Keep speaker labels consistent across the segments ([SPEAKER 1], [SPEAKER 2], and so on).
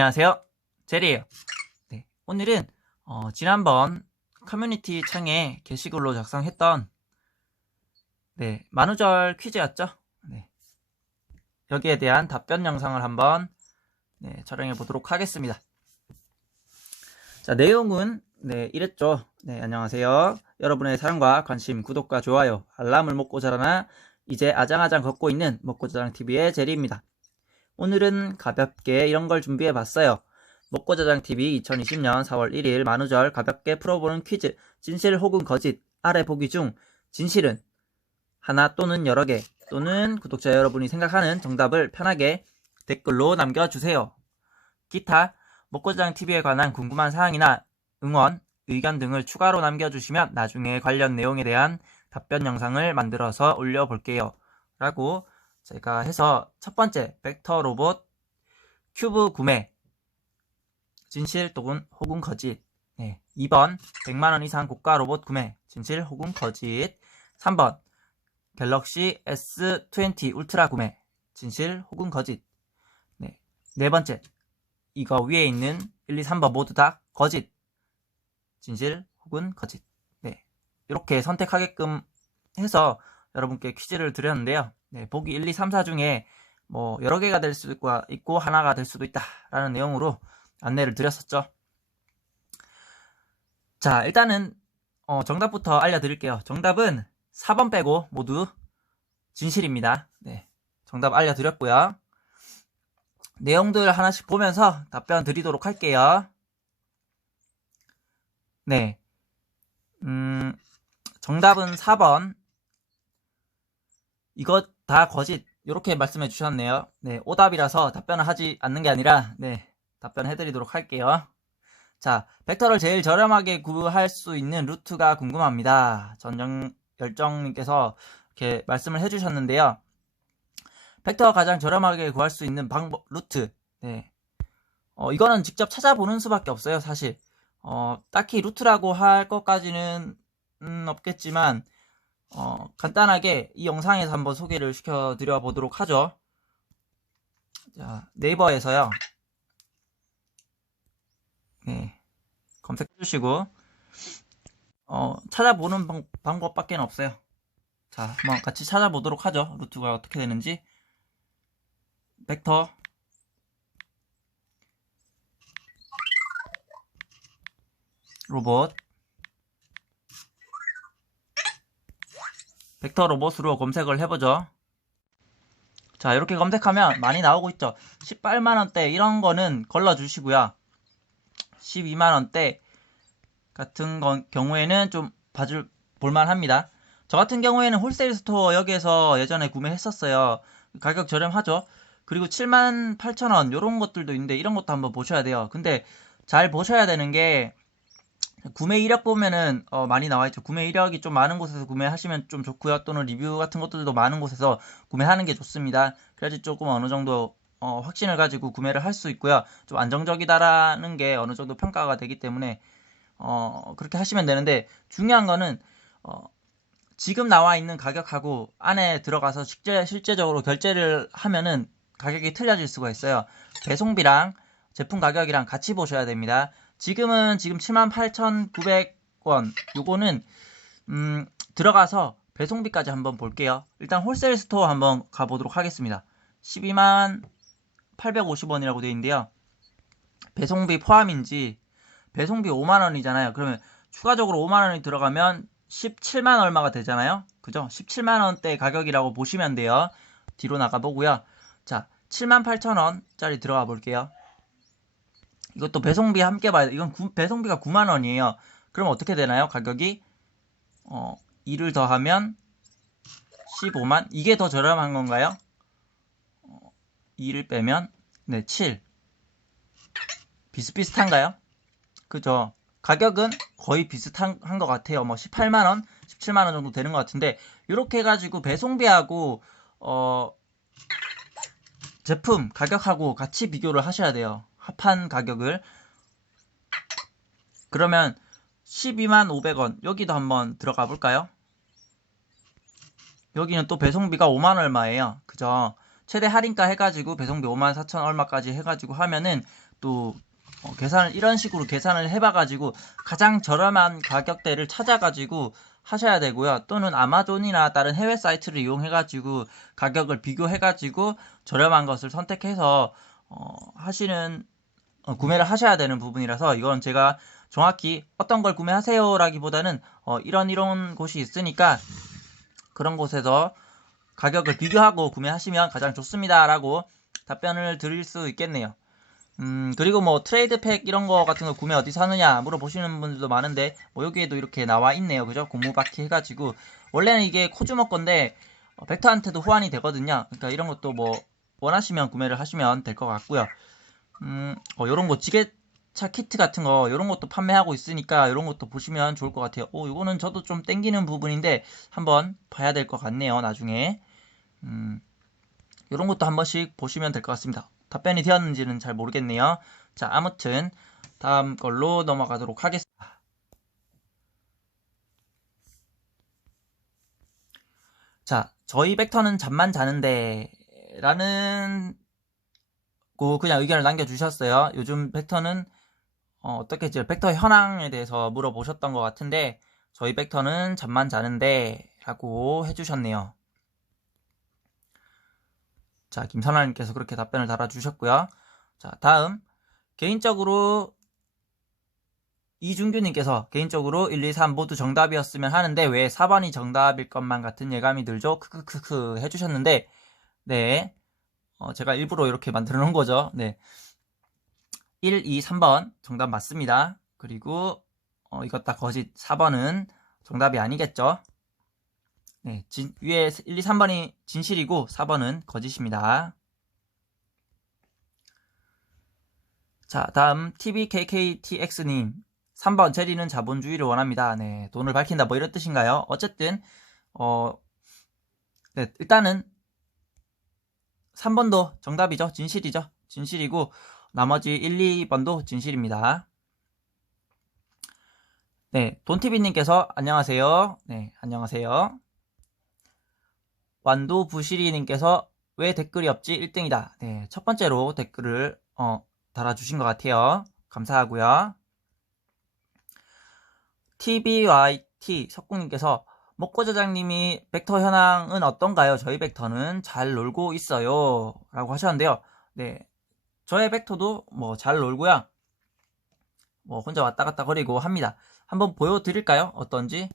[SPEAKER 1] 안녕하세요. 제리예요. 네, 오늘은 어, 지난번 커뮤니티 창에 게시글로 작성했던 네, 만우절 퀴즈였죠. 네, 여기에 대한 답변 영상을 한번 네, 촬영해 보도록 하겠습니다. 자, 내용은 네, 이랬죠. 네, 안녕하세요. 여러분의 사랑과 관심, 구독과 좋아요, 알람을 먹고 자라나 이제 아장아장 걷고 있는 먹고자장 TV의 제리입니다. 오늘은 가볍게 이런 걸 준비해 봤어요. 먹고자장 TV 2020년 4월 1일 만우절 가볍게 풀어보는 퀴즈 진실 혹은 거짓 아래 보기 중 진실은 하나 또는 여러 개 또는 구독자 여러분이 생각하는 정답을 편하게 댓글로 남겨주세요. 기타 먹고자장 TV에 관한 궁금한 사항이나 응원, 의견 등을 추가로 남겨주시면 나중에 관련 내용에 대한 답변 영상을 만들어서 올려볼게요. 라고 제가 해서 첫 번째 벡터 로봇 큐브 구매 진실 또는 혹은 거짓. 네, 2번 100만원 이상 고가 로봇 구매 진실 혹은 거짓. 3번 갤럭시 S20 울트라 구매 진실 혹은 거짓. 네, 네 번째. 이거 위에 있는 1, 2, 3번 모두 다 거짓 진실 혹은 거짓. 네, 이렇게 선택하게끔 해서 여러분께 퀴즈를 드렸는데요. 네, 보기 1, 2, 3, 4 중에 뭐 여러 개가 될 수도 있고 하나가 될 수도 있다라는 내용으로 안내를 드렸었죠. 자, 일단은 어, 정답부터 알려드릴게요. 정답은 4번 빼고 모두 진실입니다. 네, 정답 알려드렸고요. 내용들 하나씩 보면서 답변 드리도록 할게요. 네, 음, 정답은 4번 이것 다 거짓 이렇게 말씀해 주셨네요. 네, 오답이라서 답변을 하지 않는 게 아니라 네, 답변해 드리도록 할게요. 자, 벡터를 제일 저렴하게 구할 수 있는 루트가 궁금합니다. 전정 열정님께서 이렇게 말씀을 해 주셨는데요. 벡터가 가장 저렴하게 구할 수 있는 방법 루트. 네. 어, 이거는 직접 찾아보는 수밖에 없어요, 사실. 어, 딱히 루트라고 할 것까지는 음, 없겠지만 어, 간단하게 이 영상에서 한번 소개를 시켜드려 보도록 하죠. 자, 네이버에서요. 네, 검색해 주시고, 어, 찾아보는 방, 방법밖에 없어요. 자, 한번 같이 찾아보도록 하죠. 루트가 어떻게 되는지. 벡터. 로봇. 벡터 로봇으로 검색을 해보죠. 자, 이렇게 검색하면 많이 나오고 있죠. 18만원대 이런 거는 걸러주시고요. 12만원대 같은 건, 경우에는 좀 봐줄, 볼만합니다. 저 같은 경우에는 홀세일 스토어 여기에서 예전에 구매했었어요. 가격 저렴하죠. 그리고 7만 8천원 이런 것들도 있는데 이런 것도 한번 보셔야 돼요. 근데 잘 보셔야 되는 게 구매 이력 보면은 어, 많이 나와 있죠. 구매 이력이 좀 많은 곳에서 구매하시면 좀 좋고요. 또는 리뷰 같은 것들도 많은 곳에서 구매하는 게 좋습니다. 그래야지 조금 어느 정도 어, 확신을 가지고 구매를 할 수 있고요. 좀 안정적이다라는 게 어느 정도 평가가 되기 때문에 어, 그렇게 하시면 되는데 중요한 거는 어, 지금 나와 있는 가격하고 안에 들어가서 실제, 실제적으로 결제를 하면은 가격이 틀려질 수가 있어요. 배송비랑 제품 가격이랑 같이 보셔야 됩니다. 지금은 지금 78,900원. 요거는 음, 들어가서 배송비까지 한번 볼게요. 일단 홀세일 스토어 한번 가보도록 하겠습니다. 12만 850원이라고 되어 있는데요. 배송비 포함인지 배송비 5만원이잖아요. 그러면 추가적으로 5만원이 들어가면 17만 얼마가 되잖아요. 그죠? 17만원대 가격이라고 보시면 돼요. 뒤로 나가보고요. 자, 7만 8천원짜리 들어가 볼게요. 이것도 배송비 함께 봐야 돼. 이건 구, 배송비가 9만 원이에요. 그럼 어떻게 되나요? 가격이 어, 2를 더하면 15만. 이게 더 저렴한 건가요? 어, 2를 빼면 네, 7. 비슷비슷한가요? 그죠? 가격은 거의 비슷한 것 같아요. 뭐 18만 원, 17만 원 정도 되는 것 같은데 이렇게 해가지고 배송비하고 어, 제품 가격하고 같이 비교를 하셔야 돼요. 합한 가격을 그러면 12만 500원 여기도 한번 들어가 볼까요? 여기는 또 배송비가 5만 얼마예요. 그죠? 최대 할인가 해가지고 배송비 5만 4천 얼마까지 해가지고 하면은 또 어, 계산을 이런 식으로 계산을 해봐가지고 가장 저렴한 가격대를 찾아가지고 하셔야 되고요. 또는 아마존이나 다른 해외 사이트를 이용해가지고 가격을 비교해가지고 저렴한 것을 선택해서 어, 하시는 어, 구매를 하셔야 되는 부분이라서 이건 제가 정확히 어떤 걸 구매하세요라기보다는 어, 이런 이런 곳이 있으니까 그런 곳에서 가격을 비교하고 구매하시면 가장 좋습니다라고 답변을 드릴 수 있겠네요. 음, 그리고 뭐 트레이드 팩 이런 거 같은 거 구매 어디서 하느냐 물어보시는 분들도 많은데 뭐 여기에도 이렇게 나와 있네요. 그죠? 고무바퀴 해가지고 원래는 이게 코주먹 건데 어, 벡터한테도 호환이 되거든요. 그러니까 이런 것도 뭐 원하시면 구매를 하시면 될 것 같고요. 음, 어, 요런 거 지게차 키트 같은 거 요런 것도 판매하고 있으니까 요런 것도 보시면 좋을 것 같아요. 오, 요거는 저도 좀 땡기는 부분인데 한번 봐야 될 것 같네요. 나중에. 음, 요런 것도 한 번씩 보시면 될 것 같습니다. 답변이 되었는지는 잘 모르겠네요. 자, 아무튼 다음 걸로 넘어가도록 하겠습니다. 자, 저희 벡터는 잠만 자는데 라는 고 그냥 의견을 남겨주셨어요. 요즘 벡터는 어, 떻게 이제 벡터 현황에 대해서 물어보셨던 것 같은데 저희 벡터는 잠만 자는데 라고 해주셨네요. 자, 김선아님께서 그렇게 답변을 달아주셨고요. 자, 다음 개인적으로 이준규님께서 개인적으로 1, 2, 3 모두 정답이었으면 하는데 왜 4번이 정답일 것만 같은 예감이 들죠? 크크크크 해주셨는데 네 어, 제가 일부러 이렇게 만들어 놓은 거죠. 네 1, 2, 3번 정답 맞습니다. 그리고 어, 이것 다 거짓 4번은 정답이 아니겠죠? 네, 진, 위에 1, 2, 3번이 진실이고 4번은 거짓입니다. 자, 다음 TBKKTX님 3번 제리는 자본주의를 원합니다. 네, 돈을 밝힌다 뭐 이런 뜻인가요? 어쨌든 어, 네, 일단은 3번도 정답이죠. 진실이죠. 진실이고 나머지 1, 2번도 진실입니다. 네, 돈티비님께서 안녕하세요. 네, 안녕하세요. 완도 부시리님께서 왜 댓글이 없지? 1등이다. 네, 첫 번째로 댓글을 어, 달아주신 것 같아요. 감사하고요. TBYT 석궁님께서 먹고 저장님이 벡터 현황은 어떤가요? 저희 벡터는 잘 놀고 있어요. 라고 하셨는데요. 네. 저의 벡터도 뭐 잘 놀고요. 뭐 혼자 왔다 갔다 거리고 합니다. 한번 보여드릴까요? 어떤지?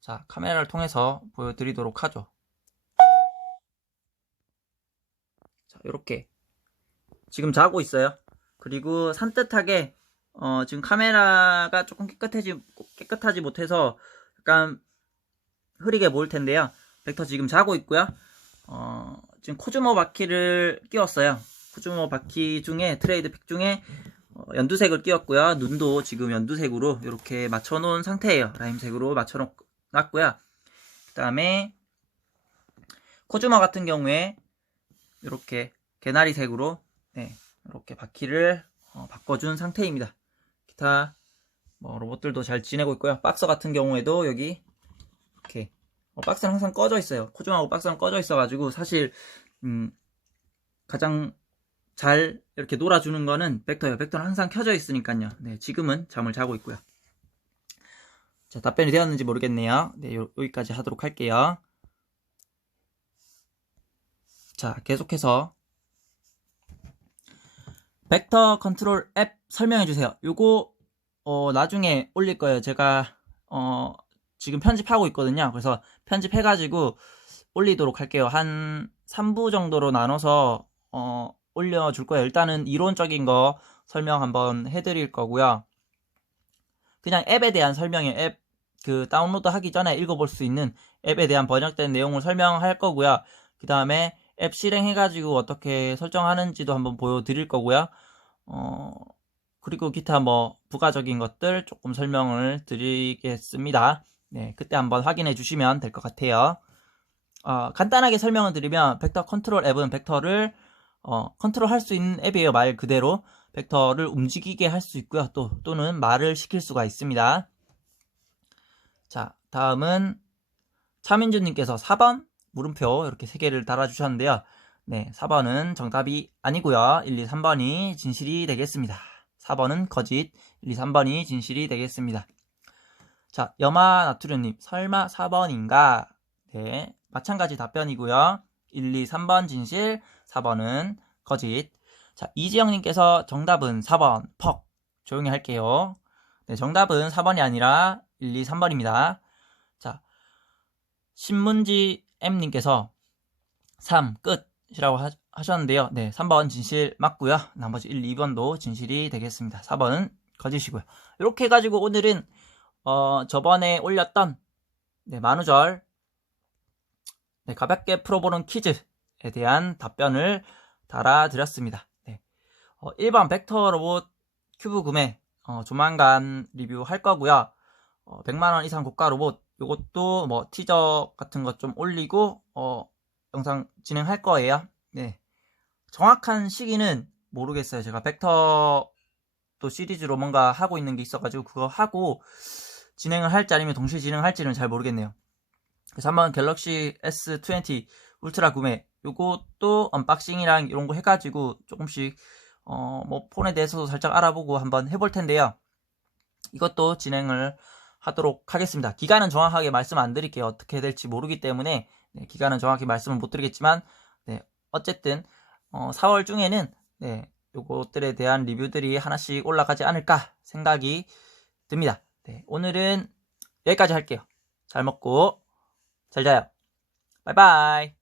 [SPEAKER 1] 자, 카메라를 통해서 보여드리도록 하죠. 자, 이렇게. 지금 자고 있어요. 그리고 산뜻하게, 어, 지금 카메라가 조금 깨끗하지, 깨끗하지 못해서 약간 흐리게 보일 텐데요. 벡터 지금 자고 있고요. 어, 지금 코즈모 바퀴를 끼웠어요. 코즈모 바퀴 중에 트레이드 팩 중에 어, 연두색을 끼웠고요. 눈도 지금 연두색으로 이렇게 맞춰놓은 상태예요. 라임색으로 맞춰놨고요. 그 다음에 코즈모 같은 경우에 이렇게 개나리색으로 네, 이렇게 바퀴를 어, 바꿔준 상태입니다. 기타 뭐 로봇들도 잘 지내고 있고요. 박서 같은 경우에도 여기 이렇게 어, 박스는 항상 꺼져 있어요. 코종하고 박스는 꺼져 있어 가지고 사실 음, 가장 잘 이렇게 놀아주는 거는 벡터예요. 벡터는 항상 켜져 있으니까요. 네, 지금은 잠을 자고 있고요. 자, 답변이 되었는지 모르겠네요. 네, 요, 여기까지 하도록 할게요. 자, 계속해서 벡터 컨트롤 앱 설명해 주세요. 요거 어, 나중에 올릴 거예요. 제가 어, 지금 편집하고 있거든요. 그래서 편집해가지고 올리도록 할게요. 한 3부 정도로 나눠서 어, 올려줄 거예요. 일단은 이론적인 거 설명 한번 해드릴 거고요. 그냥 앱에 대한 설명이에요. 앱 그 다운로드 하기 전에 읽어볼 수 있는 앱에 대한 번역된 내용을 설명할 거고요. 그 다음에 앱 실행해가지고 어떻게 설정하는지도 한번 보여드릴 거고요. 어, 그리고 기타 뭐 부가적인 것들 조금 설명을 드리겠습니다. 네, 그때 한번 확인해 주시면 될 것 같아요. 어, 간단하게 설명을 드리면 벡터 컨트롤 앱은 벡터를 어, 컨트롤 할 수 있는 앱이에요. 말 그대로 벡터를 움직이게 할 수 있고요. 또 또는 말을 시킬 수가 있습니다. 자, 다음은 차민주님께서 4번 물음표 이렇게 세 개를 달아주셨는데요. 네, 4번은 정답이 아니고요. 1, 2, 3번이 진실이 되겠습니다. 4번은 거짓, 1, 2, 3번이 진실이 되겠습니다. 자, 염화 나트륨님, 설마 4번인가? 네, 마찬가지 답변이고요. 1, 2, 3번 진실, 4번은 거짓. 자, 이지영님께서 정답은 4번, 퍽. 조용히 할게요. 네, 정답은 4번이 아니라 1, 2, 3번입니다. 자, 신문지 M님께서 3, 끝이라고 하, 하셨는데요. 네, 3번 진실 맞고요. 나머지 1, 2번도 진실이 되겠습니다. 4번은 거짓이고요. 이렇게 해가지고 오늘은 어, 저번에 올렸던 네, 만우절 네, 가볍게 풀어보는 퀴즈에 대한 답변을 달아드렸습니다. 네. 어, 1번 벡터 로봇 큐브 구매 어, 조만간 리뷰할 거고요. 어, 100만원 이상 고가 로봇 요것도 뭐 티저 같은 것 좀 올리고 어, 영상 진행할 거예요. 네. 정확한 시기는 모르겠어요. 제가 벡터 또 시리즈로 뭔가 하고 있는 게 있어가지고 그거 하고 진행을 할지 아니면 동시에 진행할지는 잘 모르겠네요. 그래서 한번 갤럭시 S20 울트라 구매 요것도 언박싱이랑 이런 거 해가지고 조금씩 어 뭐 폰에 대해서도 살짝 알아보고 한번 해볼 텐데요. 이것도 진행을 하도록 하겠습니다. 기간은 정확하게 말씀 안 드릴게요. 어떻게 될지 모르기 때문에 네, 기간은 정확히 말씀을 못 드리겠지만 네, 어쨌든 어, 4월 중에는 네, 요것들에 대한 리뷰들이 하나씩 올라가지 않을까 생각이 듭니다. 네, 오늘은 여기까지 할게요. 잘 먹고 잘 자요. 바이바이.